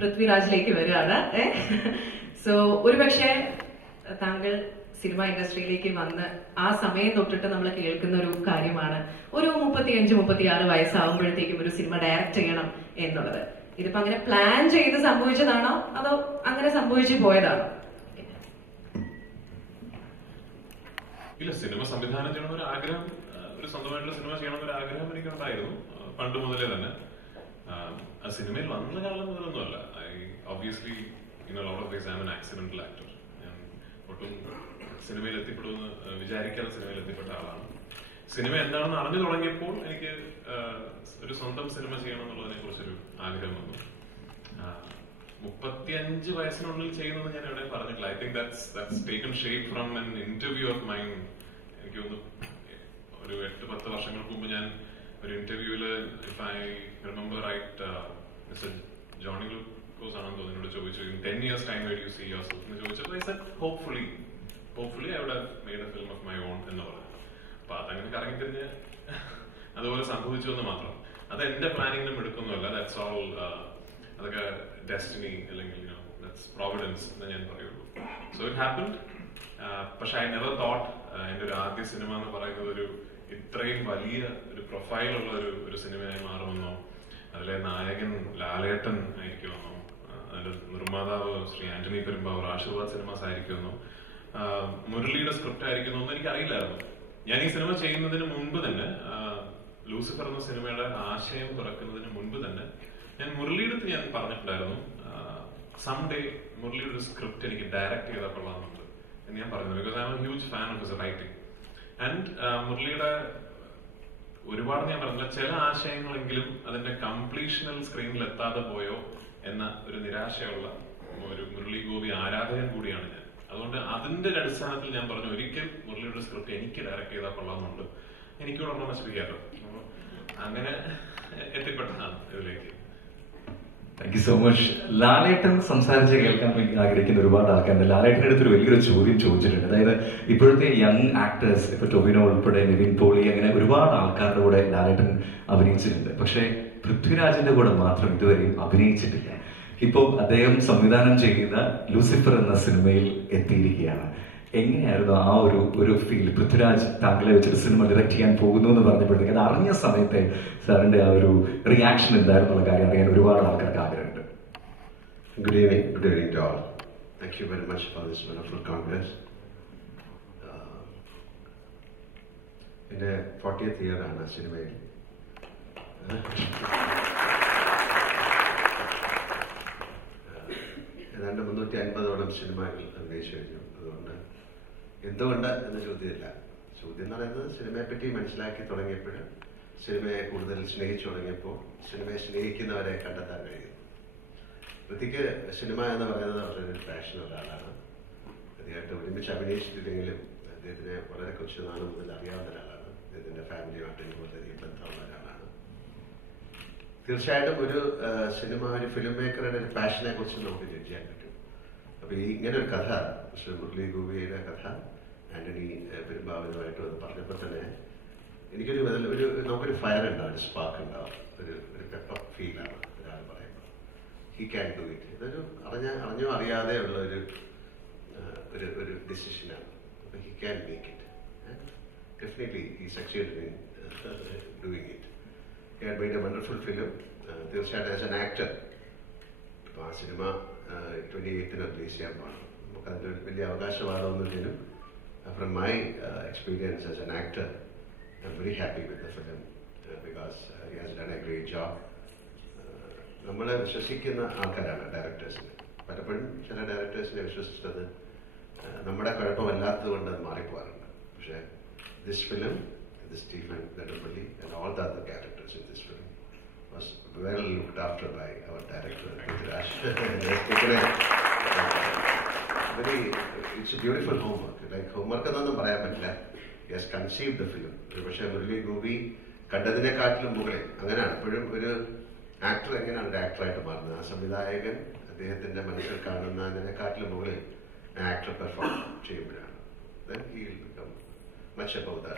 പൃഥ്വിരാജിലേക്ക് വരികയാണ്. സോ ഒരുപക്ഷെ താങ്കൾ സിനിമ ഇൻഡസ്ട്രിയിലേക്ക് വന്ന് ആ സമയം തൊട്ടിട്ട് നമ്മൾ കേൾക്കുന്ന ഒരു കാര്യമാണ് ഒരു 35-36 വയസ്സാവുമ്പോഴത്തേക്കും ഒരു സിനിമ ഡയറക്റ്റ് ചെയ്യണം എന്നുള്ളത്. ഇതിപ്പോ അങ്ങനെ പ്ലാൻ ചെയ്ത് സംഭവിച്ചതാണോ അതോ അങ്ങനെ സംഭവിച്ചു പോയതാണോ? ഇല്ല, സിനിമ സംവിധാനം ചെയ്യണമെന്നൊരു ആഗ്രഹം, ഒരു സ്വന്തമായിട്ടുള്ള സിനിമ ചെയ്യണമെന്നൊരു ആഗ്രഹം എനിക്കുണ്ടായിരുന്നു പണ്ട് മുതലേ തന്നെ. ആ സിനിമയിൽ വന്ന കാലം മുതലൊന്നുമല്ല. Obviously lot of ways I am an accidental actor. ഞാൻ ഒട്ടും സിനിമയിൽ എത്തിപ്പെടുമെന്ന് വിചാരിക്കാതെ സിനിമയിൽ എത്തിപ്പെട്ട ആളാണ്. സിനിമ എന്താണെന്ന് അറിഞ്ഞു തുടങ്ങിയപ്പോൾ എനിക്ക് ഒരു സ്വന്തം സിനിമ ചെയ്യണം എന്നുള്ളതിനെ കുറിച്ചൊരു ആഗ്രഹം വന്നു. 35 വയസ്സിനുള്ളിൽ ചെയ്യുന്നത് ഞാൻ എവിടെ പറഞ്ഞിട്ടില്ല. I think that's taken shape from an interview of mind. എനിക്ക് തോന്നുന്നു ഒരു 8-10 വർഷങ്ങൾക്ക് മുമ്പ് ഞാൻ ഒരു ഇന്റർവ്യൂവില്, if I remember right, mister Johny Lukose ആണെന്ന് തോന്നുന്നു, എന്നോട് ചോദിച്ചു, in 10 years time where do you see yourself എന്ന് ചോദിച്ചപ്പോൾ I said hopefully I would have made a film of my own എന്ന് പറഞ്ഞു. അപ്പൊ അതങ്ങനെ കറങ്ങിത്തിരിഞ്ഞ് അതുപോലെ സംഭവിച്ചു എന്ന് മാത്രം. അത് എന്റെ പ്ലാനിങ്ങിനും എടുക്കൊന്നുമല്ല. ദാറ്റ്സ് ഓൾ, അതൊക്കെ ഡെസ്റ്റിനി അല്ലെങ്കിൽ ദാറ്റ്സ് പ്രോവിഡൻസ് എന്ന് ഞാൻ പറയുള്ളൂ. So it happened. പക്ഷെ ഐ നെവർ തോട്ട് എന്റെ ഒരു ആദ്യ സിനിമ എന്ന് പറയുന്നത് ഒരു ഇത്രയും വലിയ ഒരു പ്രൊഫൈലുള്ള ഒരു സിനിമയായി മാറുമെന്നോ, അതിലെ നായകൻ ലാലേട്ടൻ ആയിരിക്കുമെന്നോ, അതിന്റെ നിർമ്മാതാവ് ശ്രീ ആന്റണി പെരുമ്പാവൂർ ആശീർവാദ് സിനിമാസ് ആയിരിക്കുമെന്നോ, മുരളിയുടെ സ്ക്രിപ്റ്റ് ആയിരിക്കുമെന്നോ ഒന്നും എനിക്കറിയില്ലായിരുന്നു. ഞാൻ ഈ സിനിമ ചെയ്യുന്നതിന് മുൻപ് തന്നെ, ലൂസിഫർ എന്ന സിനിമയുടെ ആശയം തുറക്കുന്നതിന് മുൻപ് തന്നെ ഞാൻ മുരളിയുടെ അടുത്ത് ഞാൻ പറഞ്ഞിട്ടുണ്ടായിരുന്നു, സംഡേ മുരളിയുടെ ഒരു സ്ക്രിപ്റ്റ് എനിക്ക് ഡയറക്ട് ചെയ്താൽ കൊള്ളാമെന്നുണ്ട് എന്ന് ഞാൻ പറഞ്ഞു. Because I am a huge fan of his writing. And മുരളിയുടെ ഒരുപാട് ഞാൻ പറഞ്ഞില്ല, ചില ആശയങ്ങളെങ്കിലും അതിന്റെ കംപ്ലീഷണൽ സ്ക്രീനിൽ എത്താതെ പോയോ എന്ന ഒരു നിരാശയുള്ള ഒരു മുരളി ഗോപി ആരാധകൻ കൂടിയാണ് ഞാൻ. അതുകൊണ്ട് അതിന്റെ ഒരു അടിസ്ഥാനത്തിൽ ഞാൻ പറഞ്ഞു, ഒരിക്കൽ മുരളിയുടെ സ്ക്രിപ്റ്റ് എനിക്ക് ഡയറക്ട് ചെയ്താൽ കൊള്ളാമെന്നുണ്ട്, എനിക്കൂടെ ഒരെണ്ണം നശിപ്പിക്കാമല്ലോ. അങ്ങനെ എത്തിപ്പെട്ടതാണ് ഇതിലേക്ക്. Thank you so much. Lalettan സംസാരിച്ച് കേൾക്കാൻ ആഗ്രഹിക്കുന്ന ഒരുപാട് ആൾക്കാരുണ്ട്. ലാലേട്ടൻ്റെ അടുത്തൊരു വലിയൊരു ചോദ്യം ചോദിച്ചിട്ടുണ്ട്. അതായത് ഇപ്പോഴത്തെ യങ് ആക്ടേഴ്സ്, ഇപ്പൊ ടൊവിനോ ഉൾപ്പെടെ, നിവിൻ പോളി, അങ്ങനെ ഒരുപാട് ആൾക്കാരുടെ കൂടെ ലാലേട്ടൻ അഭിനയിച്ചിട്ടുണ്ട്. പക്ഷെ പൃഥ്വിരാജിന്റെ കൂടെ മാത്രം ഇതുവരെയും അഭിനയിച്ചിട്ടില്ല. ഇപ്പോൾ അദ്ദേഹം സംവിധാനം ചെയ്യുന്ന ലൂസിഫർ എന്ന സിനിമയിൽ എത്തിയിരിക്കുകയാണ്. എങ്ങനെയായിരുന്നു ആ ഒരു ഫീൽ? പൃഥ്വിരാജ് താങ്കളെ വെച്ചൊരു സിനിമ ഡയറക്ട് ചെയ്യാൻ പോകുന്നു എന്ന് പറഞ്ഞപ്പോഴത്തേക്ക് അത് അറിഞ്ഞ സമയത്തെ സാറിന്റെ ആ ഒരു റിയാക്ഷൻ എന്തായിരുന്നുള്ള കാര്യം അറിയാൻ ഒരുപാട് ആൾക്കാർക്ക് ആഗ്രഹമുണ്ട്. Good evening to all. Thank you very much for this wonderful congress. എൻ്റെ 40th year ആണ് സിനിമയിൽ. ഏതാണ്ട് 350ഓളം സിനിമകൾ അഭിനയിച്ചു കഴിഞ്ഞു. അതുകൊണ്ട് എന്തുകൊണ്ട് എന്ന ചോദ്യമില്ല. ചോദ്യം എന്ന് പറയുന്നത് സിനിമയെ പറ്റി മനസ്സിലാക്കി തുടങ്ങിയപ്പോൾ, സിനിമയെ കൂടുതൽ സ്നേഹിച്ചു തുടങ്ങിയപ്പോൾ, സിനിമയെ സ്നേഹിക്കുന്നവരെ കണ്ടെത്താൻ കഴിയും. പൃഥ്വിക്ക് സിനിമ എന്ന് പറയുന്നത് വളരെ ഒരു പാഷനുള്ള ആളാണ്. അദ്ദേഹമായിട്ട് ഒരുമിച്ച് അഭിനയിച്ചിട്ടില്ലെങ്കിലും അദ്ദേഹത്തിനെ വളരെ കുറച്ച് നാൾ മുതൽ അറിയാവുന്ന ഒരാളാണ്. അദ്ദേഹത്തിന്റെ ഫാമിലിയുമായിട്ട് വളരെയധികം ബന്ധമുള്ള ഒരാളാണ്. തീർച്ചയായിട്ടും ഒരു സിനിമ, ഒരു ഫിലിം മേക്കറുടെ ഒരു പാഷനെ കുറിച്ച് നമുക്ക് ജഡ്ജ് ചെയ്യാൻ പറ്റും. അപ്പൊ ഇങ്ങനെ ഒരു കഥ, മിസ്റ്റർ മുരളി ഗോപിയുടെ കഥ ആന്റണി പെരുമ്പാവൂരുമായിട്ട് വന്ന് പറഞ്ഞപ്പോൾ തന്നെ എനിക്കൊരു നമുക്കൊരു ഫയർ ഉണ്ടാവും, ഒരു സ്പാർക്ക് ഉണ്ടാവും, ഒരു പെപ്പർ ഫീലാണ് ഒരാൾ പറയുമ്പോൾ. He can do it. ഇതൊരു അറിഞ്ഞോ അറിയാതെ ഉള്ള ഒരു ഡിസിഷനാണ്. അപ്പൊ he can make it. Definitely he succeeded in doing it. He had made a wonderful film. തീർച്ചയായിട്ടും ആസ് എൻ ആക്ടർ ഇപ്പൊ ആ സിനിമ 28th റിലീസ് ചെയ്യാൻ പാടും. നമുക്കതിൻ്റെ വലിയ അവകാശവാദമൊന്നുമില്ലെങ്കിലും from my experience as an actor I am very happy with the film because he has done a great job. നമ്മളെ വിശ്വസിക്കുന്ന ആൾക്കാരാണ് ഡയറക്ടേഴ്സിന്. പലപ്പോഴും ചില ഡയറക്ടേഴ്സിനെ വിശ്വസിച്ചത് നമ്മുടെ കുഴപ്പമല്ലാത്തത് കൊണ്ട് അത് മാറിപ്പോകാറുണ്ട്. പക്ഷേ this film, this Stephen Nedumpally and all the other characters in this film was well looked after by our director, Raj. It's a beautiful homework. Like homework എന്നൊന്നും പറയാൻ പറ്റില്ല. He has conceived the film. പക്ഷേ മുരളി ഗോപി കണ്ടതിനെക്കാട്ടിലും മുകളിൽ അങ്ങനെയാണ്. എപ്പോഴും ഒരു actor എങ്ങനെയാണ് ഒരു ആക്ടറായിട്ട് മാറുന്നത്, ആ സംവിധായകൻ അദ്ദേഹത്തിന്റെ മനസ്സിൽ കാണുന്നതിനെക്കാട്ടിലും മുകളിൽ ആക്ടർ പെർഫോം ചെയ്യുമ്പോഴാണ്. Then he will become much above the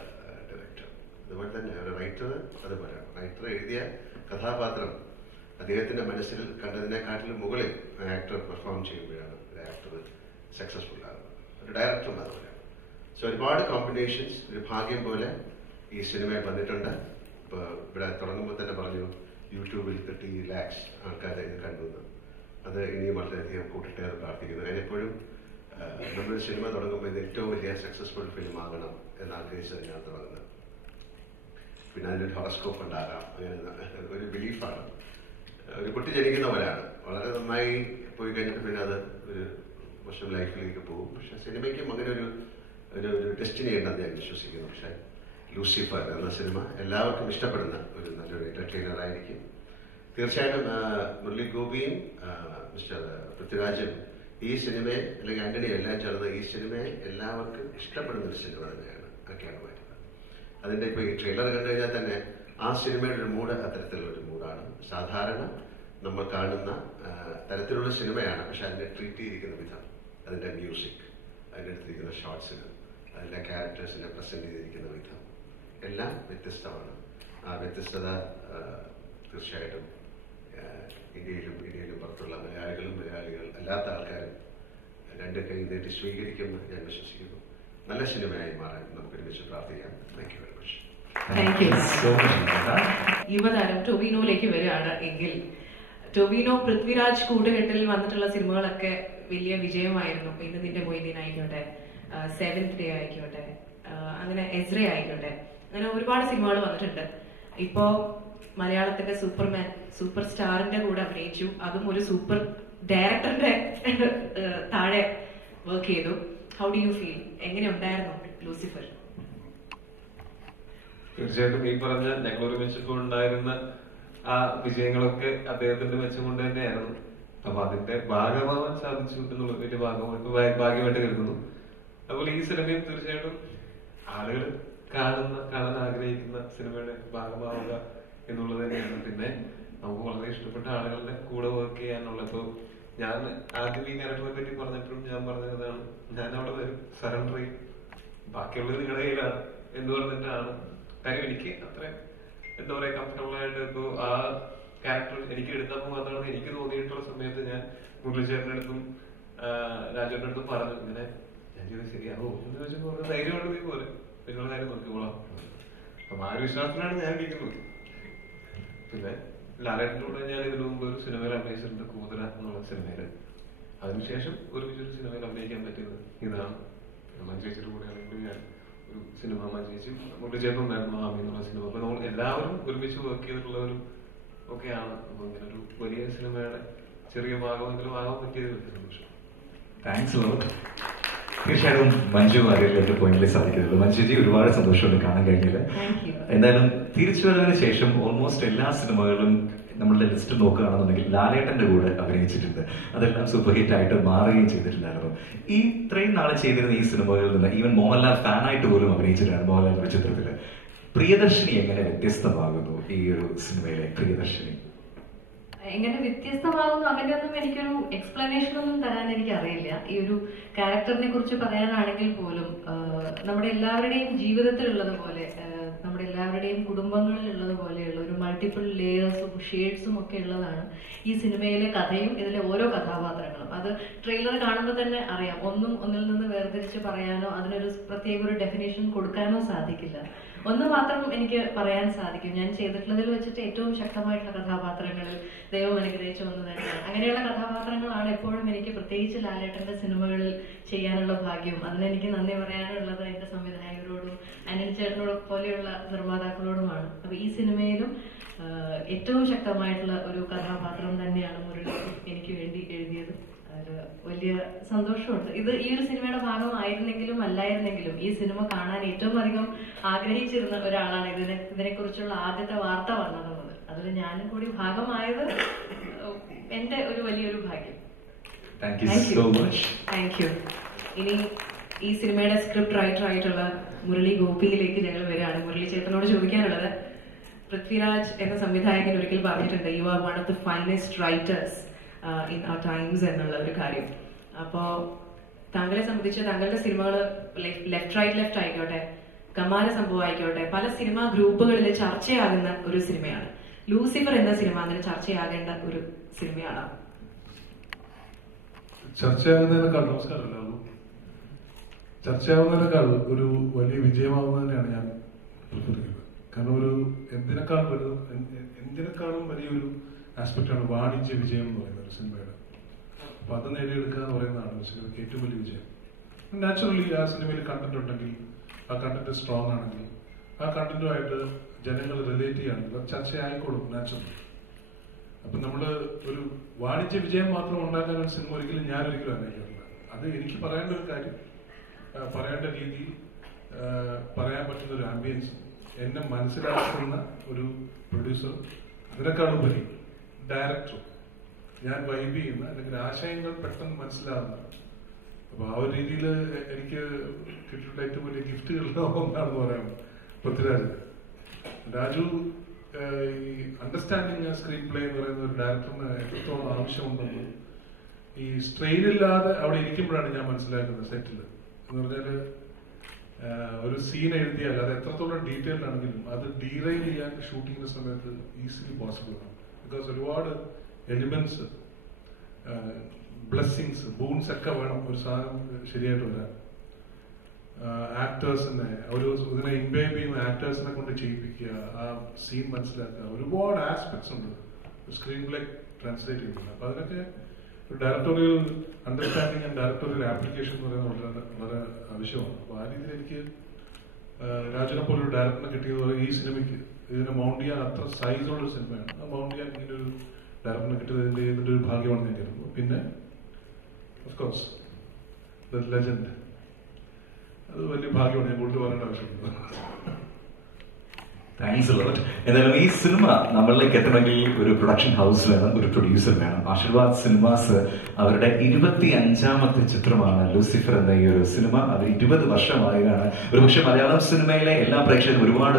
director. അതുപോലെ തന്നെ ഒരു റൈറ്റർ അതുപോലെയാണ്. റൈറ്റർ എഴുതിയ കഥാപാത്രം അദ്ദേഹത്തിന്റെ മനസ്സിൽ കണ്ടതിനെക്കാട്ടിലും മുകളിൽ ആക്ടർ പെർഫോം ചെയ്യുമ്പോഴാണ് ഒരു ആക്ടർ സക്സസ്ഫുൾ ആകുന്നത്. ഒരു ഡയറക്ടറും അതുപോലെയാണ്. സോ ഒരുപാട് കോമ്പിനേഷൻസ് ഒരു ഭാഗ്യം പോലെ ഈ സിനിമയിൽ വന്നിട്ടുണ്ട്. ഇപ്പോൾ ഇവിടെ തുടങ്ങുമ്പോൾ തന്നെ പറഞ്ഞു യൂട്യൂബിൽ 30 lakhs ആൾക്കാർ ഇത് കണ്ടുവന്ന്. അത് ഇനിയും വളരെയധികം കൂട്ടട്ടെ എന്ന് പ്രാർത്ഥിക്കുന്നു. അതിനെപ്പോഴും നമ്മൾ സിനിമ തുടങ്ങുമ്പോൾ ഇത് ഏറ്റവും വലിയ സക്സസ്ഫുൾ ഫിലിം ആകണം എന്ന് ആഗ്രഹിച്ചത് ഞാൻ തുടങ്ങുന്നത്. പിന്നെ അതിനൊരു ഹൊറോസ്കോപ്പ് ഉണ്ടാകാം, അങ്ങനെ ഒരു ബിലീഫാണ്. ഒരു കുട്ടി ജനിക്കുന്ന പോലെയാണ്, വളരെ നന്നായി പോയി കഴിഞ്ഞിട്ട് പിന്നെ അത് ഒരു മോശം ലൈഫിലേക്ക് പോകും. പക്ഷെ സിനിമയ്ക്കും അങ്ങനെ ഒരു ഡെസ്റ്റിനി ഉണ്ടെന്ന് ഞാൻ വിശ്വസിക്കുന്നു. പക്ഷെ ലൂസിഫർ എന്ന സിനിമ എല്ലാവർക്കും ഇഷ്ടപ്പെടുന്ന ഒരു നല്ലൊരു എന്റർടൈനർ ആയിരിക്കും. തീർച്ചയായിട്ടും മുരളി ഗോപിയും മിസ്റ്റർ പൃഥ്വിരാജും ഈ സിനിമയെ അല്ലെങ്കിൽ ആന്റണിയും എല്ലാം ചേർന്ന് ഈ സിനിമയെ എല്ലാവർക്കും ഇഷ്ടപ്പെടുന്ന ഒരു സിനിമ തന്നെയാണ് ഒക്കെയാണ് വരുന്നത്. അതിൻ്റെ ഇപ്പോൾ ഈ ട്രെയിലർ കണ്ടു കഴിഞ്ഞാൽ തന്നെ ആ സിനിമയുടെ ഒരു മൂഡ് അത്തരത്തിലുള്ള ഒരു മൂഡാണ്. സാധാരണ നമ്മൾ കാണുന്ന തരത്തിലുള്ള സിനിമയാണ്, പക്ഷെ അതിനെ ട്രീറ്റ് ചെയ്തിരിക്കുന്ന വിധം, അതിൻ്റെ മ്യൂസിക്, അതിനെടുത്തിരിക്കുന്ന ഷോട്ട്സുകൾ, അതിലെ ക്യാരക്ടേഴ്സിനെ പ്രസന്റ് ചെയ്തിരിക്കുന്ന വിധം എല്ലാം വ്യത്യസ്തമാണ്. ആ വ്യത്യസ്തത തീർച്ചയായിട്ടും ഇന്ത്യയിലും പുറത്തുള്ള മലയാളികൾ അല്ലാത്ത ആൾക്കാരും രണ്ട് കൈ നീട്ടി സ്വീകരിക്കുമെന്ന് ഞാൻ വിശ്വസിക്കുന്നു. നല്ല സിനിമയായി മാറാൻ നമുക്ക് ഒരുമിച്ച് പ്രാർത്ഥിക്കാം. Thank you very much. Thank you. യുവതാരം ടൊവിനോയിലേക്ക് വരികയാണ് എങ്കിൽ ടൊവിനോ പൃഥ്വിരാജ് കൂട്ടുകെട്ടിൽ വന്നിട്ടുള്ള സിനിമകളൊക്കെ വലിയ വിജയമായിരുന്നു. ഇന്ന് നിന്റെ മൊയ്തീൻ ആയിക്കോട്ടെ, 7th Day ആയിക്കോട്ടെ, അങ്ങനെ എസ്ര ആയിക്കോട്ടെ, അങ്ങനെ ഒരുപാട് സിനിമകൾ വന്നിട്ടുണ്ട്. ഇപ്പോ മലയാളത്തിന്റെ സൂപ്പർ സ്റ്റാറിന്റെ കൂടെ അഭിനയിച്ചു, അതും ഒരു സൂപ്പർ ഡയറക്ടറിന്റെ താഴെ വർക്ക് ചെയ്തു. How do you feel? എങ്ങനെ ഉണ്ടായിരുന്നു ലൂസിഫർ? തീർച്ചയായിട്ടും ഈ പറഞ്ഞ ഞങ്ങൾ ഒരുമിച്ചപ്പോൾ ഉണ്ടായിരുന്ന ആ വിജയങ്ങളൊക്കെ അദ്ദേഹത്തിന്റെ വെച്ചുകൊണ്ട് തന്നെയായിരുന്നു. അപ്പൊ അതിന്റെ ഭാഗമാവാൻ സാധിച്ചു എന്നുള്ള വലിയ ഭാഗ്യമായിട്ട് കരുതുന്നു. അതുപോലെ ഈ സിനിമയും തീർച്ചയായിട്ടും ആളുകൾ കാണാൻ ആഗ്രഹിക്കുന്ന സിനിമയുടെ ഭാഗമാവുക എന്നുള്ളത് തന്നെയാണ്. പിന്നെ നമുക്ക് വളരെ ഇഷ്ടപ്പെട്ട ആളുകളുടെ കൂടെ വർക്ക് ചെയ്യാനുള്ള. ഇപ്പോൾ ഞാൻ ആദ്യം ഈ ക്യാരക്ടറിനെ പറ്റി പറഞ്ഞപ്പോഴും ഞാൻ പറഞ്ഞതാണ്, ഞാൻ അവിടെ വരും, സറണ്ടർ ചെയ്യും, ബാക്കിയുള്ളത് നിങ്ങളുടെ കയ്യിലാണ് എന്ന് പറഞ്ഞിട്ടാണ്. കാര്യം എനിക്ക് അത്ര എന്താ പറയാ കംഫർട്ടബിൾ ആയിട്ട് ഇപ്പോ ആ ക്യാരക്ടർ എനിക്ക് എടുത്തപ്പോൾ മാത്രമാണ് എനിക്ക് തോന്നിയിട്ടുള്ള സമയത്ത് ഞാൻ മുരളിച്ചേട്ടൻ്റെ അടുത്തും രാജുവിന്റെ അടുത്തും പറഞ്ഞു, ഇങ്ങനെ ഞാൻ ചെയ്ത് ശരിയാവോ എന്ന് ചോദിച്ചപ്പോൾ ധൈര്യമായിട്ട് പോയി പോലെ നിങ്ങളുടെ കാര്യം നോക്കിക്കോളാം. അപ്പൊ ആ ഒരു വിശ്വാസത്തിലാണ് ഞാൻ ഇരിക്കുന്നത്. പിന്നെ ലാലേട്ടൻ്റെ കൂടെ ഞാൻ ഇതിനു മുമ്പ് ഒരു സിനിമയിൽ അഭിനയിച്ചിട്ടുണ്ട്, കൂതര എന്നുള്ള സിനിമയില്. അതിനുശേഷം ഒരുമിച്ചൊരു സിനിമയിൽ അഭിനയിക്കാൻ പറ്റിയത് ഇതാണ്. മഞ്ചേച്ചിയുടെ കൂടെ ആണെങ്കിൽ ഞാൻ ഒരു സിനിമ മഞ്ചേച്ചി മുരളിച്ചേട്ടൻ ഉണ്ടായിരുന്നു, മാമി എന്നുള്ള സിനിമ. അപ്പൊ നമ്മൾ എല്ലാവരും ഒരുമിച്ച് വർക്ക് ചെയ്തിട്ടുള്ളവരും ഒക്കെയാണ്. അപ്പൊ ഇങ്ങനെ ഒരു വലിയ സിനിമയുടെ ചെറിയ ഭാഗമെങ്കിലും ആകാൻ പറ്റിയത് വലിയ സന്തോഷം. Thanks lot. തീർച്ചയായിട്ടും മഞ്ജു അറിയില്ല പോയിന്റിൽ സാധിക്കുന്നത്. മഞ്ജുജി ഒരുപാട് സന്തോഷമുണ്ട് കാണാൻ കഴിഞ്ഞില്ല. എന്തായാലും തിരിച്ചു വരവിന് ശേഷം ഓൾമോസ്റ്റ് എല്ലാ സിനിമകളും നമ്മളുടെ ലിസ്റ്റ് നോക്കുകയാണെന്നുണ്ടെങ്കിൽ ലാലേട്ടന്റെ കൂടെ അഭിനയിച്ചിട്ടുണ്ട്. അതെല്ലാം സൂപ്പർ ഹിറ്റ് ആയിട്ട് മാറുകയും ചെയ്തിട്ടുണ്ടായിരുന്നു. ഈ ഇത്രയും നാളെ ചെയ്തിരുന്ന ഈ സിനിമകളിൽ നിന്ന് ഈവൻ മോഹൻലാൽ ഫാനായിട്ട് പോലും അഭിനയിച്ചിട്ടാണ് മോഹൻലാൽ എന്ന ചിത്രത്തില്. പ്രിയദർശിനി എങ്ങനെ വ്യത്യസ്തമാകുന്നു ഈ ഒരു സിനിമയിലെ പ്രിയദർശിനി? എങ്ങനെ വ്യത്യസ്തമാകുന്നു അങ്ങനെയൊന്നും എനിക്കൊരു എക്സ്പ്ലനേഷൻ ഒന്നും തരാൻ എനിക്ക് അറിയില്ല. ഈ ഒരു ക്യാരക്ടറിനെ കുറിച്ച് പറയാനാണെങ്കിൽ പോലും നമ്മുടെ എല്ലാവരുടെയും ജീവിതത്തിലുള്ളതുപോലെ, നമ്മുടെ എല്ലാവരുടെയും കുടുംബങ്ങളിലുള്ളതുപോലെയുള്ള ഒരു മൾട്ടിപ്പിൾ ലെയേഴ്സും ഷെയ്ഡ്സും ഒക്കെ ഉള്ളതാണ് ഈ സിനിമയിലെ കഥയും ഇതിലെ ഓരോ കഥാപാത്രങ്ങളും. അത് ട്രെയിലർ കാണുമ്പോൾ തന്നെ അറിയാം. ഒന്നിൽ നിന്ന് വേർതിരിച്ച് പറയാനോ അതിനൊരു പ്രത്യേക ഒരു ഡെഫിനേഷൻ കൊടുക്കാനോ സാധിക്കില്ല. ഒന്ന് മാത്രം എനിക്ക് പറയാൻ സാധിക്കും, ഞാൻ ചെയ്തിട്ടുള്ളതിൽ വെച്ചിട്ട് ഏറ്റവും ശക്തമായിട്ടുള്ള കഥാപാത്രങ്ങളിൽ ദൈവം അനുഗ്രഹിച്ചു വന്നു തന്നെയാണ്. അങ്ങനെയുള്ള കഥാപാത്രങ്ങളാണ് എപ്പോഴും എനിക്ക്, പ്രത്യേകിച്ച് ലാലേട്ടന്റെ സിനിമകളിൽ ചെയ്യാനുള്ള ഭാഗ്യം. അതിനെനിക്ക് നന്ദി പറയാനുള്ളത് എന്റെ സംവിധായകരോടും അനിൽ ചേട്ടനോടും പോലെയുള്ള നിർമ്മാതാക്കളോടുമാണ്. അപ്പൊ ഈ സിനിമയിലും ഏറ്റവും ശക്തമായിട്ടുള്ള ഒരു കഥാപാത്രം തന്നെയാണ് മുരളി എനിക്ക് വേണ്ടി എഴുതിയത്. അത് വലിയ സന്തോഷമുണ്ട്. ഇത് ഈ ഒരു സിനിമയുടെ ഭാഗമായിരുന്നെങ്കിലും അല്ലായിരുന്നെങ്കിലും ഈ സിനിമ കാണാൻ ഏറ്റവും അധികം ആഗ്രഹിച്ചിരുന്ന ഒരാളാണ്. ഇതിനെക്കുറിച്ചുള്ള ആദ്യത്തെ വാർത്ത വന്നത്. അതിൽ ഞാനും കൂടി ഭാഗമായത് എന്റെ ഒരു വലിയൊരു ഭാഗ്യം. Thank you. ഇനി ഈ സിനിമയുടെ സ്ക്രിപ്റ്റ് റൈറ്റർ ആയിട്ടുള്ള മുരളി ഗോപിയിലേക്ക് ഞങ്ങൾ വരികയാണ്. മുരളി ചേട്ടനോട് ചോദിക്കാനുള്ളത്, പൃഥ്വിരാജ് എന്ന സംവിധായകൻ ഒരിക്കൽ പറഞ്ഞിട്ടുണ്ട്, you are one of the finest writers in our times എന്നുള്ള ഒരു കാര്യം. അപ്പോൾ താങ്കളെ സംബന്ധിച്ച് താങ്കളുടെ സിനിമകൾ ലെഫ്റ്റ് റൈറ്റ് ആയിക്കോട്ടെ, കമാല സംഭവം ആയിക്കോട്ടെ, പല സിനിമാ ഗ്രൂപ്പുകളിൽ ചർച്ചയാകുന്ന ഒരു സിനിമയാണ്. ലൂസിഫർ എന്ന സിനിമ അങ്ങനെ ചർച്ചയാകേണ്ട ഒരു സിനിമയാണ്? ചർച്ചയാകുന്നതിനേക്കാൾ, നമസ്കാരം എല്ലാവർക്കും, ചർച്ചയാകുന്നതിനേക്കാൾ ഒരു വലിയ വിജയമാകുന്നത് തന്നെയാണ് ഞാൻ പ്രിഫർ ചെയ്യുന്നത്. കാരണം ഒരു എന്തിനേക്കാളും വലിയൊരു ആസ്പെക്റ്റാണ് വാണിജ്യ വിജയം എന്ന് പറയുന്നത് ഒരു സിനിമയുടെ. അപ്പൊ അത് നേടിയെടുക്കുക എന്ന് പറയുന്നതാണ് ഒരു സിനിമയ്ക്ക് ഏറ്റവും വലിയ വിജയം. നാച്ചുറലി ആ സിനിമയിൽ കണ്ടന്റ് ഉണ്ടെങ്കിൽ, ആ കണ്ടന്റ് സ്ട്രോങ് ആണെങ്കിൽ, ആ കണ്ടന്റുമായിട്ട് ജനങ്ങൾ റിലേറ്റ് ചെയ്യുകയാണെങ്കിൽ അത് ചർച്ചയായിക്കോളും നാച്ചുറലി. അപ്പൊ നമ്മള് ഒരു വാണിജ്യ വിജയം മാത്രം ഉണ്ടാക്കാൻ ഒരു സിനിമ ഒരിക്കലും ഞാനൊരിക്കലും ആഗ്രഹിക്കാറില്ല. അത് എനിക്ക് പറയേണ്ട ഒരു കാര്യം, പറയേണ്ട രീതി, പറയാൻ പറ്റുന്ന ഒരു ആംബിയൻസ്, എന്നെ മനസ്സിലാക്കുന്ന ഒരു പ്രൊഡ്യൂസർ, അതിനേക്കാളുപരി ഡയറക്ടർ, ഞാൻ വൈബ് ചെയ്യുന്ന അല്ലെങ്കിൽ ആശയങ്ങൾ പെട്ടെന്ന് മനസ്സിലാവുന്ന. അപ്പൊ ആ ഒരു രീതിയിൽ എനിക്ക് കിട്ടിയിട്ടുള്ള ഏറ്റവും വലിയ ഗിഫ്റ്റുകളിൽ ഒന്നാണെന്ന് പറയാം പൃഥ്വിരാജ്. രാജു ഈ അണ്ടർസ്റ്റാൻഡിങ് സ്ക്രീൻ പ്ലേ എന്ന് പറയുന്ന ഒരു ഡയറക്ടറിന് എത്രത്തോളം ആവശ്യമുണ്ടെന്ന് ഈ സ്ട്രെയിൻ ഇല്ലാതെ അവിടെ ഇരിക്കുമ്പോഴാണ് ഞാൻ മനസ്സിലാക്കുന്നത്. സെറ്റിൽ എന്ന് പറഞ്ഞാല് ഒരു സീൻ എഴുതിയാൽ അത് എത്രത്തോളം ഡീറ്റെയിൽഡ് ആണെങ്കിലും അത് ഡീറൈൽ ചെയ്യാൻ ഷൂട്ടിങ്ങിന്റെ സമയത്ത് ഈസിലി പോസിബിൾ ആണ്. ബിക്കോസ് ഒരുപാട് എലിമെന്റ്സ്, ബ്ലെസ്സിങ്സ്, ബൂൺസ് ഒക്കെ വേണം ഒരു സാധനം ശരിയായിട്ട് വരാൻ. ആക്ടേഴ്സിനെ ഇതിനെ ഇൻവൈബ് ചെയ്യുന്ന ആക്ടേഴ്സിനെ കൊണ്ട് ചെയ്യിപ്പിക്കുക, ആ സീൻ മനസ്സിലാക്കുക, ഒരുപാട് ആസ്പെക്ട്സ് ഉണ്ട് സ്ക്രീൻ പ്ലേ ട്രാൻസ്ലേറ്റ് ചെയ്യുന്നത്. അപ്പൊ അതിനൊക്കെ directorial understanding and directorial application എന്ന് പറയുന്നത് വളരെ ആവശ്യമാണ്. അപ്പൊ ആ രീതിയിൽ എനിക്ക് രാജുനെ പോലെ ഒരു ഡയറക്ടറിനെ കിട്ടിയത് ഈ സിനിമയ്ക്ക് ഇതിനെ മൗണ്ട് ചെയ്യാൻ അത്ര സൈസുള്ള ഒരു സിനിമയാണ്. ആ മൗണ്ട് ചെയ്യാൻ ഇങ്ങനെ ഒരു ഡയറക്ടറിനെ കിട്ടിയത് ഇതിന്റെ ഒരു ഭാഗ്യമാണെന്ന് ഞാൻ കരുതുന്നു. പിന്നെ ഓഫ് കോഴ്സ് ദ ലെജൻഡ്, അത് വലിയ ഭാഗ്യമാണ്. ഞാൻ കൂടുതൽ പറയേണ്ട ആവശ്യമില്ല. Thanks lot. എന്തായാലും ഈ സിനിമ നമ്മളിലേക്ക് എത്തണമെങ്കിൽ ഒരു പ്രൊഡക്ഷൻ ഹൗസ് വേണം, ഒരു പ്രൊഡ്യൂസർ വേണം. ആശീർവാദ് സിനിമാസ് അവരുടെ 25ാമത്തെ ചിത്രമാണ് ലൂസിഫർ എന്ന ഈ ഒരു സിനിമ. അത് 20 വർഷമായാണ്. ഒരുപക്ഷെ മലയാളം സിനിമയിലെ എല്ലാ പ്രേക്ഷകരും ഒരുപാട്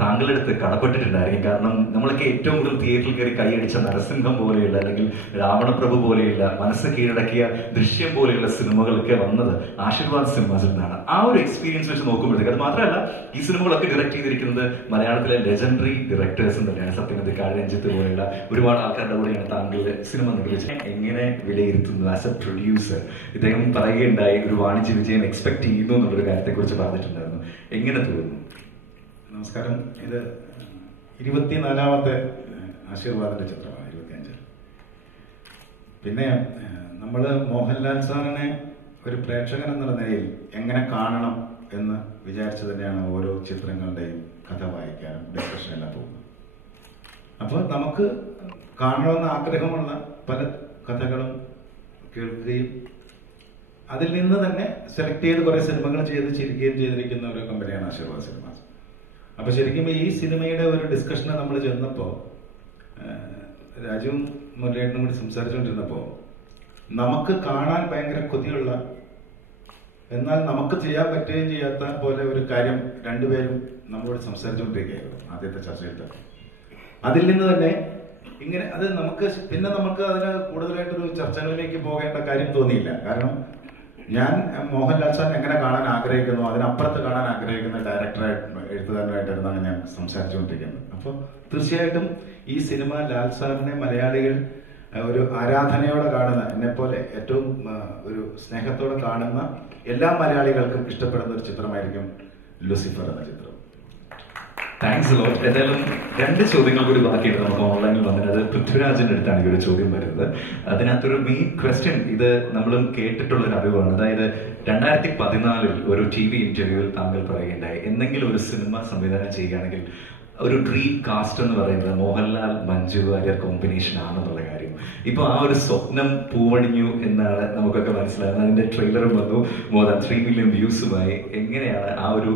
താങ്കളുടെ അടുത്ത് കടപ്പെട്ടിട്ടുണ്ടായിരിക്കും. കാരണം നമ്മളൊക്കെ ഏറ്റവും കൂടുതൽ തിയേറ്ററിൽ കയറി കൈയടിച്ച നരസിംഹം പോലെയുള്ള അല്ലെങ്കിൽ രാവണപ്രഭു പോലെയുള്ള മനസ്സ് കീഴടക്കിയ ദൃശ്യം പോലെയുള്ള സിനിമകളൊക്കെ വന്നത് ആശീർവാദ് സിനിമാസിൽ നിന്നാണ്. ആ ഒരു എക്സ്പീരിയൻസ് വെച്ച് നോക്കുമ്പോഴത്തേക്ക്, അത് മാത്രമല്ല ഈ സിനിമകളൊക്കെ ഡയറക്ട് ചെയ്തിരിക്കുന്നത് മലയാളത്തിലെ ലെജൻഡറി ഡയറക്ടേഴ്സും തന്നെയാണ്. സത്യനന്ദിക്കാട്, രഞ്ജിത്ത് പോലെയുള്ള ഒരുപാട് ആൾക്കാരുടെ കൂടെയാണ് താങ്കൾ സിനിമ നിർമ്മിച്ചത്. എങ്ങനെ വിലയിരുത്തുന്നു ആസ് എ പ്രൊഡ്യൂസർ? ഇദ്ദേഹം പറയുകയുണ്ടായി ഒരു വാണിജ്യ വിജയം എക്സ്പെക്ട് ചെയ്യുന്നു എന്നുള്ളൊരു കാര്യത്തെ കുറിച്ച് പറഞ്ഞിട്ടുണ്ടായിരുന്നു. എങ്ങനെ തോന്നുന്നു? നമസ്കാരം. ഇത് 24ാമത്തെ ആശീർവാദിന്റെ ചിത്രമാണ്, 25. പിന്നെ നമ്മൾ മോഹൻലാൽ സാറിനെ ഒരു പ്രേക്ഷകൻ എന്നുള്ള നിലയിൽ എങ്ങനെ കാണണം എന്ന് വിചാരിച്ചു തന്നെയാണ് ഓരോ ചിത്രങ്ങളുടെയും കഥ വായിക്കാനും ഡിസ്കഷനെല്ലാം പോകുന്നത്. അപ്പോൾ നമുക്ക് കാണണമെന്ന് ആഗ്രഹമുള്ള പല കഥകളും കേൾക്കുകയും അതിൽ നിന്ന് തന്നെ സെലക്ട് ചെയ്ത് കുറെ സിനിമകൾ ചെയ്ത് ചിരിക്കുകയും ചെയ്തിരിക്കുന്ന ഒരു കമ്പനിയാണ് ആശീർവാദ് സിനിമാസ്. അപ്പൊ ശരിക്കും ഈ സിനിമയുടെ ഒരു ഡിസ്കഷന് നമ്മൾ ചെന്നപ്പോൾ രാജുവും മുരളിയേട്ടനും കൂടി സംസാരിച്ചുകൊണ്ടിരുന്നപ്പോൾ നമുക്ക് കാണാൻ ഭയങ്കര കൊതിയുള്ള, എന്നാൽ നമുക്ക് ചെയ്യാൻ പറ്റുകയും ചെയ്യാത്ത പോലെ ഒരു കാര്യം രണ്ടുപേരും നമ്മളോട് സംസാരിച്ചുകൊണ്ടിരിക്കുകയായിരുന്നു ആദ്യത്തെ ചർച്ചയിൽ തന്നെ. അതിൽ നിന്ന് തന്നെ ഇങ്ങനെ അത് നമുക്ക് അതിന് കൂടുതലായിട്ടൊരു ചർച്ചകളിലേക്ക് പോകേണ്ട കാര്യം തോന്നിയില്ല. കാരണം ഞാൻ മോഹൻലാൽ സാർ എങ്ങനെ കാണാൻ ആഗ്രഹിക്കുന്നു, അതിനപ്പുറത്ത് കാണാൻ ആഗ്രഹിക്കുന്ന ഡയറക്ടറായിട്ട്, എഴുത്തുകാരനായിട്ടായിരുന്നാണ് ഞാൻ സംസാരിച്ചുകൊണ്ടിരിക്കുന്നത്. അപ്പോൾ തീർച്ചയായിട്ടും ഈ സിനിമ ലാൽ സാറിനെ മലയാളികൾ ഒരു ആരാധനയോടെ കാണുന്ന, എന്നെപ്പോലെ ഏറ്റവും ഒരു സ്നേഹത്തോടെ കാണുന്ന എല്ലാ മലയാളികൾക്കും ഇഷ്ടപ്പെടുന്ന ഒരു ചിത്രമായിരിക്കും ലൂസിഫർ എന്ന ചിത്രം. Thanks lot. എന്തായാലും 2 ചോദ്യങ്ങൾ കൂടി ബാക്കിയുണ്ട് നമുക്ക് ഓൺലൈനിൽ വന്നത്. അത് പൃഥ്വിരാജിന്റെ അടുത്താണ് ഈ ഒരു ചോദ്യം വരുന്നത്. അതിനകത്തൊരു മെയിൻ ക്വസ്റ്റ്യൻ, ഇത് നമ്മളും കേട്ടിട്ടുള്ള ഒരു അറിവാണ്. അതായത് 2014 ഒരു TV ഇന്റർവ്യൂവിൽ താങ്കൾ പറയുകയുണ്ടായി, എന്തെങ്കിലും ഒരു സിനിമ സംവിധാനം ചെയ്യുകയാണെങ്കിൽ ഒരു ഡ്രീം കാസ്റ്റ് എന്ന് പറയുന്നത് മോഹൻലാൽ മഞ്ജു വാര്യർ കോമ്പിനേഷൻ ആണെന്നുള്ള കാര്യം. ഇപ്പൊ ആ ഒരു സ്വപ്നം പൂവണിഞ്ഞു എന്നാണ് നമുക്കൊക്കെ മനസ്സിലാകുന്നത്. അതിന്റെ ട്രെയിലറും വന്നു, മോർ ദാൻ 3 മില്യൺ വ്യൂസുമായി. എങ്ങനെയാണ് ആ ഒരു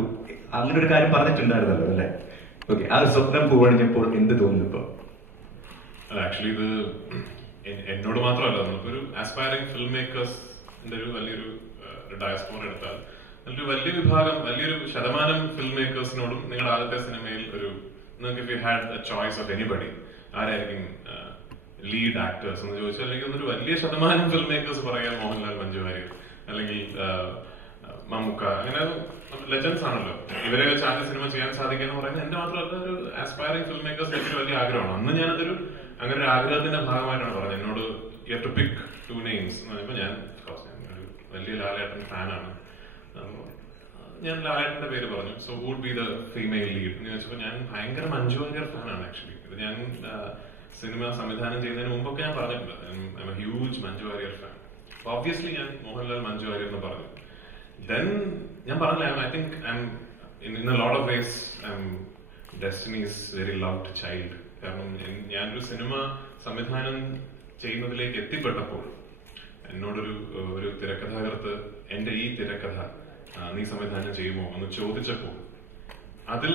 അങ്ങനെ ഒരു കാര്യം പറഞ്ഞിട്ടുണ്ടായിരുന്നല്ലോ അല്ലെ? ഓക്കെ, ആ ഒരു സ്വപ്നം പൂവണിഞ്ഞപ്പോൾ എന്ത് തോന്നുന്നു ഇപ്പൊ? ആക്ച്വലി ഇത് എന്നോട് മാത്രമല്ല, നമുക്കൊരു ആസ്പയറിംഗ് ഫിലിം മേക്കേഴ്സിന്റെ ഒരു വലിയൊരു ഡയസ്പോറ എടുത്താൽ ഒരു വലിയ വിഭാഗം, വലിയൊരു ശതമാനം ഫിലിം മേക്കേഴ്സിനോടും നിങ്ങളുടെ ആദ്യത്തെ സിനിമയിൽ നിങ്ങൾക്ക് if you had A choice of anybody, ആരായിരിക്കും ലീഡ് ആക്ടേഴ്സ് എന്ന് ചോദിച്ചാൽ അല്ലെങ്കിൽ ഒരു വലിയ ശതമാനം ഫിലിം മേക്കേഴ്സ് പറയാൻ മോഹൻലാൽ മഞ്ജു വാര്യർ അല്ലെങ്കിൽ മമ്മൂക്ക, അങ്ങനെ ലെജൻസ് ആണല്ലോ. ഇവരെ വെച്ച് ആദ്യ സിനിമ ചെയ്യാൻ സാധിക്കുക എന്ന് പറയുന്നത് എന്റെ മാത്രമല്ല ഒരു ആസ്പയറിംഗ് ഫിലിം മേക്കേഴ്സ് എനിക്ക് വലിയ ആഗ്രഹമാണ്. അന്ന് ഞാനതൊരു അങ്ങനെ ഒരു ആഗ്രഹത്തിന്റെ ഭാഗമായിട്ടാണ് പറഞ്ഞത്. എന്നോട് you have to pick 2 names എന്ന് പറയുമ്പോൾ ഞാൻ ഒരു വലിയ ലാലേട്ടൻ ഫാനാണ്. ഞാൻ ലാലേട്ടന്റെ പേര് പറഞ്ഞു. So would be the female lead എന്ന് ചോദിച്ചപ്പോൾ ഞാൻ ഭയങ്കര മഞ്ജു വാര്യർ ഫാനാണ്. ആക്ച്വലി ഇത് ഞാൻ സിനിമ സംവിധാനം ചെയ്യുന്നതിന് മുമ്പൊക്കെ ഞാൻ പറഞ്ഞിട്ടുണ്ട്, I M A huge Manju Warrier fan. Obviously ഞാൻ മോഹൻലാൽ മഞ്ജു വാര്യർ എന്ന് പറഞ്ഞു. ദെൻ ഞാൻ പറഞ്ഞില്ല, I think I M in a lot of ways I M destinies very loved child. കാരണം ഞാനൊരു സിനിമ സംവിധാനം ചെയ്യുന്നതിലേക്ക് എത്തിപ്പെട്ടപ്പോൾ എന്നോടൊരു തിരക്കഥാകൃത്ത് എന്റെ ഈ തിരക്കഥ നീ സംവിധാനം ചെയ്യുമോ എന്ന് ചോദിച്ചപ്പോൾ അതിൽ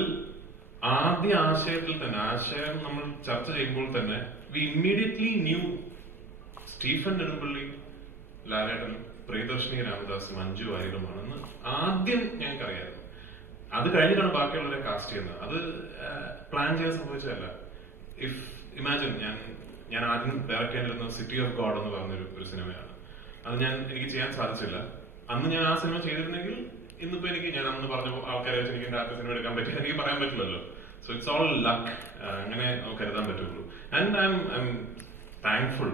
ആദ്യ ആശയത്തിൽ തന്നെ, ആശയം നമ്മൾ ചർച്ച ചെയ്യുമ്പോൾ തന്നെ we immediately knew Stephen Nedumpally, Lalettan, Priyadarshini Ramdas, Manju വാര്യരുമാണെന്ന് ആദ്യം ഞങ്ങൾക്കറിയായിരുന്നു. അത് കഴിഞ്ഞിട്ടാണ് ബാക്കിയുള്ളവരെ കാസ്റ്റ് ചെയ്യുന്നത്. അത് പ്ലാൻ ചെയ്യാൻ സംഭവിച്ചതല്ല. ഇഫ് ഇമാജിൻ ഞാൻ ആദ്യം ഡയറക്റ്റ് ചെയ്യാനിരുന്നത് സിറ്റി ഓഫ് ഗോഡ് എന്ന് പറഞ്ഞൊരു സിനിമയാണ്. അത് എനിക്ക് ചെയ്യാൻ സാധിച്ചില്ല. അന്ന് ഞാൻ ആ സിനിമ ചെയ്തിരുന്നെങ്കിൽ ഇന്നിപ്പോ ഞാൻ അന്ന് പറഞ്ഞ ആൾക്കാരെ വെച്ച് എനിക്ക് ആദ്യത്തെ സിനിമ എടുക്കാൻ പറ്റില്ല, എനിക്ക് പറയാൻ പറ്റില്ലല്ലോ. സോ ഇറ്റ്സ് ഓൾ ലക്ക്, അങ്ങനെ കരുതാൻ പറ്റുള്ളൂ. And I M thankful.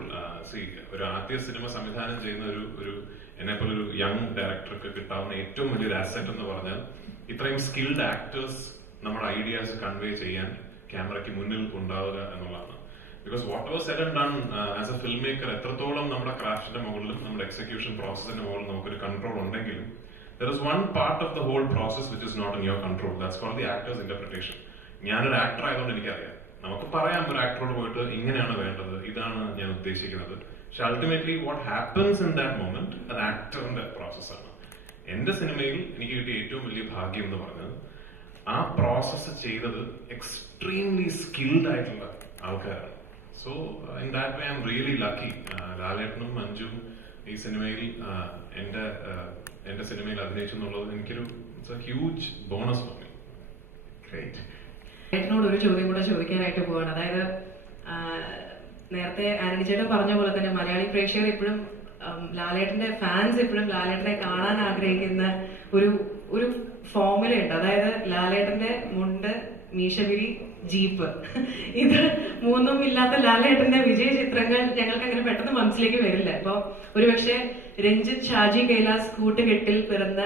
ഒരു ആദ്യ സിനിമ സംവിധാനം ചെയ്യുന്ന ഒരു എന്നെപ്പോലെ ഒരു യങ് ഡയറക്ടർക്ക് കിട്ടാവുന്ന ഏറ്റവും വലിയൊരു അസറ്റ് എന്ന് പറഞ്ഞാൽ ഇത്രയും സ്കിൽഡ് ആക്ടേഴ്സ് നമ്മുടെ ഐഡിയാസ് കൺവേ ചെയ്യാൻ ക്യാമറയ്ക്ക് മുന്നിൽ ഉണ്ടാവുക എന്നുള്ളതാണ്. Because whatever said and done as a filmmaker, എത്രത്തോളം നമ്മുടെ ക്രാഫ്റ്റിന്റെ മുകളിലും നമ്മുടെ എക്സിക്യൂഷൻ പ്രോസസിന്റെ മുകളിൽ നമുക്കൊരു കൺട്രോൾ ഉണ്ടെങ്കിലും there is one part of the whole process which is not in your control. That's called the actor's interpretation. ഞാനൊരു actor ആയതുകൊണ്ട് എനിക്കറിയാം, നമുക്ക് പറയാം ഒരു ആക്ടറോട് പോയിട്ട് ഇങ്ങനെയാണ് വേണ്ടത്, ഇതാണ് ഞാൻ ഉദ്ദേശിക്കുന്നത്. പക്ഷെ ultimately what happens in that moment അത് ആക്ടറിന്റെ പ്രോസസ്സാണ്. എന്റെ സിനിമയിൽ എനിക്ക് കിട്ടിയ ഏറ്റവും വലിയ ഭാഗ്യം എന്ന് പറഞ്ഞത് ആ പ്രോസസ്സ് ചെയ്തത് എക്സ്ട്രീംലി സ്കിൽഡ് ആയിട്ടുള്ള ആൾക്കാരാണ്. So in that way I am really lucky. ലാലേട്ടനും മഞ്ജുവും ഈ സിനിമയിൽ എന്റെ സിനിമയിൽ അഭിനയിച്ചു എന്നുള്ളത് എനിക്കൊരു huge bonus for me. Great. ലാലേട്ടനോട് ഒരു ചോദ്യം കൂടെ ചോദിക്കാനായിട്ട് പോവാണ്. അതായത് നേരത്തെ ആന്റണി ചേട്ടൻ പറഞ്ഞ പോലെ തന്നെ മലയാളി പ്രേക്ഷകർ ഇപ്പോഴും ലാലേട്ടന്റെ ഫാൻസ് ഇപ്പോഴും ലാലേട്ടനെ കാണാൻ ആഗ്രഹിക്കുന്ന ഒരു ഫോർമുല ഉണ്ട്. അതായത് ലാലേട്ടന്റെ മുണ്ട്, മീശവിരി, ജീപ്പ്, ഇത് മൂന്നും ഇല്ലാത്ത ലാലേട്ടന്റെ വിജയ ചിത്രങ്ങൾ ഞങ്ങൾക്ക് അങ്ങനെ പെട്ടെന്ന് മനസ്സിലേക്ക് വരില്ല. ഇപ്പൊ ഒരുപക്ഷെ രഞ്ജിത്ത്, ഷാജി കൈലാസ് കൂട്ടുകെട്ടിൽ പിറന്ന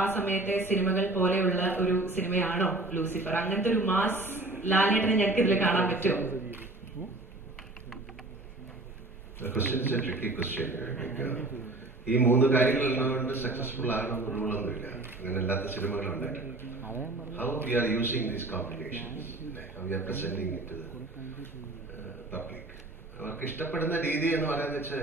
ആ സമയത്തെ സിനിമകൾ പോലെയുള്ള ഒരു സിനിമയാണോ ലൂസിഫർ? അങ്ങനത്തെ ഒരു മാസ് ലാലേട്ടനെ ഞങ്ങൾക്ക് ഇതിൽ കാണാൻ പറ്റുമോ? ഈ 3 കാര്യങ്ങൾ ഉള്ളതുകൊണ്ട് സക്സസ്ഫുൾ ആകണമെന്ന് റൂളൊന്നുമില്ല. അങ്ങനെ അല്ലാത്ത സിനിമകളുണ്ടായിട്ടുണ്ട്. How we are using these combinations, how we are presenting it to the public. അവർക്ക് ഇഷ്ടപ്പെടുന്ന രീതി എന്ന് പറയുന്നത് വെച്ചാൽ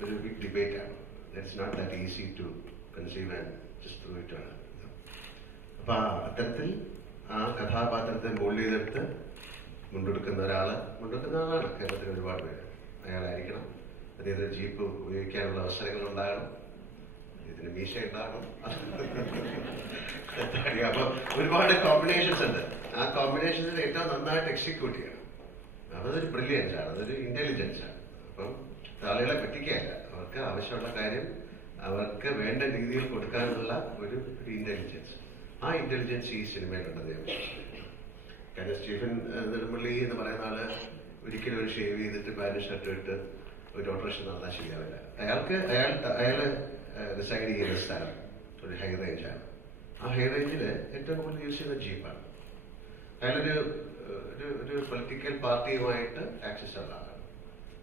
ഒരു ബിഗ് ഡിബേറ്റ് ആണ്. It's not that easy to conceive and just through it ആണ്. അപ്പൊ അത്തരത്തിൽ ആ കഥാപാത്രത്തെ മോൾഡ് ചെയ്തെടുത്ത് മുണ്ടെടുക്കുന്ന ആളാണ് കേരളത്തിൽ ഒരുപാട് പേര്. അയാളായിരിക്കണം. അദ്ദേഹത്തിന് ജീപ്പ് ഉപയോഗിക്കാനുള്ള അവസരങ്ങൾ ഉണ്ടാകണം, ഇതിന് മീശ ഉണ്ടാകണം. അപ്പൊ ഒരുപാട് കോമ്പിനേഷൻസ് ഉണ്ട്. ആ കോമ്പിനേഷൻസിൽ ഏറ്റവും നന്നായിട്ട് എക്സിക്യൂട്ട് ചെയ്യണം. അതൊരു ബ്രില്യൻസ് ആണ്, അതൊരു ഇന്റലിജൻസ് ആണ്. അപ്പം ആളുകളെ പറ്റിക്കുകയല്ല, അവർക്ക് ആവശ്യമുള്ള കാര്യം അവർക്ക് വേണ്ട രീതിയിൽ കൊടുക്കാനുള്ള ഒരു ഇന്റലിജൻസ്. ആ ഇന്റലിജൻസ് ഈ സിനിമയിലുണ്ടെന്ന് ഞാൻ വിശ്വസിക്കുന്നു. കാരണം സ്റ്റീഫൻ നെടുമ്പള്ളി എന്ന് പറയുന്ന ആള് ഒരിക്കലും ഒരു ഷേവ് ചെയ്തിട്ട് പാന്റ് ഷർട്ട് ഇട്ട് ഒരു ഓപ്പറേഷൻ നടന്നാൽ ശരിയാവില്ല. അയാള് ഡിസൈഡ് ചെയ്യുന്ന സ്ഥലം ഒരു ഹൈ റേഞ്ചാണ്. ആ ഹൈ റേഞ്ചില് ഏറ്റവും കൂടുതൽ യൂസ് ചെയ്യുന്ന ജീപ്പാണ്. അയാളൊരു പൊളിറ്റിക്കൽ പാർട്ടിയുമായിട്ട് ആക്സസ് ഉള്ള ആളാണ്.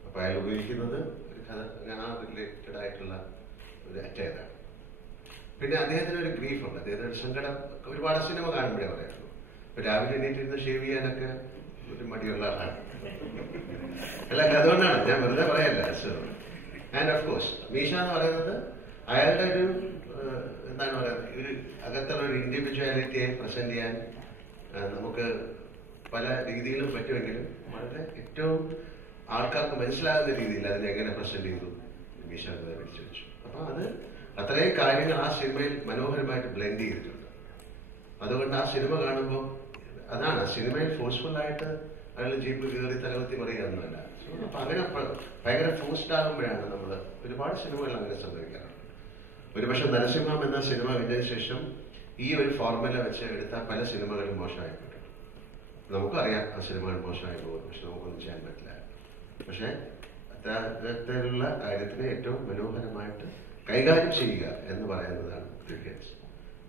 അപ്പൊ അയാൾ ഉപയോഗിക്കുന്നത് ഒരു റിലേറ്റഡ് ആയിട്ടുള്ള ഒരു അറ്റയറാണ്. പിന്നെ അദ്ദേഹത്തിന് ഒരു ഗ്രീഫുണ്ട്, അദ്ദേഹത്തിന് ഒരു സങ്കടം. ഒരുപാട് സിനിമ കാണുമ്പോഴേ പറയുള്ളൂ. ഇപ്പൊ രാവിലെ എണീറ്റിരുന്ന് ഷേവ് ചെയ്യാനൊക്കെ ഒരു മടിയുള്ള ആളാണ്. അല്ല, അതുകൊണ്ടാണ് ഞാൻ വെറുതെ പറയല്ല. ആൻഡ് ഓഫ് കോഴ്സ് മീശ എന്ന് പറയുന്നത് അയാളുടെ ഒരു എന്താണ് പറയുന്നത്, ഒരു അകത്തുള്ള ഒരു ഇൻഡിവിജ്വാലിറ്റിയെ പ്രസന്റ് ചെയ്യാൻ നമുക്ക് പല രീതിയിലും പറ്റുമെങ്കിലും വളരെ ഏറ്റവും ആൾക്കാർക്ക് മനസ്സിലാകുന്ന രീതിയിൽ അതിനെ എങ്ങനെ പ്രസന്റ് ചെയ്തു മീശ പിടിച്ചു വെച്ചു. അപ്പൊ അത് അത്രയും കാര്യങ്ങൾ ആ സിനിമയിൽ മനോഹരമായിട്ട് ബ്ലെൻഡ് ചെയ്തിട്ടുണ്ട്. അതുകൊണ്ട് ആ സിനിമ കാണുമ്പോൾ അതാണ് ആ സിനിമയിൽ ഫോഴ്സ്ഫുൾ ആയിട്ട് അയാൾ ജീപ്പ് കയറി തലവത്തി പറയുകയൊന്നുമല്ല. അപ്പൊ അങ്ങനെ ഭയങ്കര ഫോഴ്സ്ഡ് ആകുമ്പോഴാണ് നമ്മൾ ഒരുപാട് സിനിമകൾ അങ്ങനെ സംഭവിക്കാറുണ്ട്. ഒരുപക്ഷെ നരസിംഹം എന്ന സിനിമ വന്നതിന് ശേഷം ഈ ഒരു ഫോർമുല വെച്ച് എടുത്ത പല സിനിമകളും മോശമായിട്ടുണ്ട്. നമുക്കറിയാം ആ സിനിമകൾ മോശമായി പോകും, പക്ഷെ നമുക്കൊന്നും ചെയ്യാൻ പറ്റില്ല. പക്ഷെ അത്തരത്തിലുള്ള കാര്യത്തിനെ ഏറ്റവും മനോഹരമായിട്ട് കൈകാര്യം ചെയ്യുക എന്ന് പറയുന്നതാണ് ബ്രില്യൻസ്.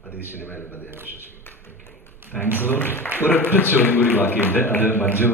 അത് ഈ സിനിമയിലുണ്ടെന്ന് ഞാൻ വിശ്വസിക്കുന്നു. താങ്ക്സ്. ഒരൊറ്റ ചോദ്യം കൂടി ബാക്കിയുണ്ട്, അത് മഞ്ജു